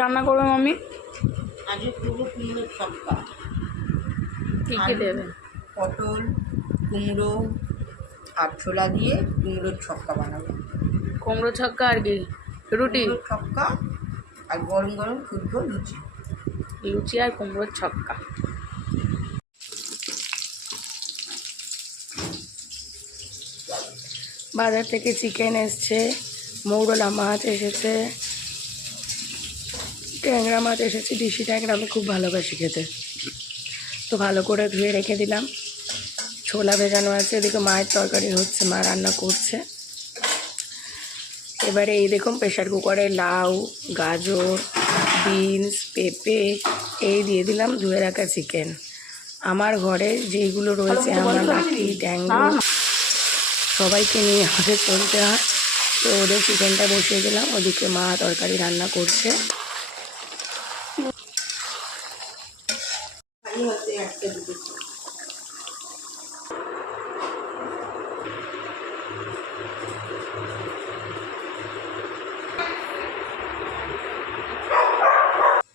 রান্না করবে আজকে পুরো কুমড়োর ছক্কা। কী কী দেবে? পটল কুমড়ো আর ছোলা দিয়ে কুমড়োর ছক্কা বানাবো। কুমড়ো ছক্কা আর কি? রুটি? ছক্কা আর গরম গরম ফুটবো লুচি। লুচি আর কুমড়োর ছক্কা। বাজার থেকে চিকেন এসছে মৌরলা মাছ এসেছে। ট্যাংরা মাছ এসেছে ডিশি ট্যাংরা আমি খুব ভালোবাসি খেতে। তো ভালো করে ধুয়ে রেখে দিলাম। ছোলা ভেজানো আছে এদিকে মায়ের তরকারি হচ্ছে মা রান্না করছে। এবারে এই দেখুন প্রেশার কুকারে লাউ গাজর বিনস পেঁপে এই দিয়ে দিলাম ধুয়ে রাখা চিকেন আমার ঘরে যেইগুলো রয়েছে আমার লাঠি ড্যাঙ্গু সবাইকে নিয়ে আমাকে চলতে হয়। তো ওদের চিকেনটা বসিয়ে দিলাম ওদিকে মা তরকারি রান্না করছে। e você é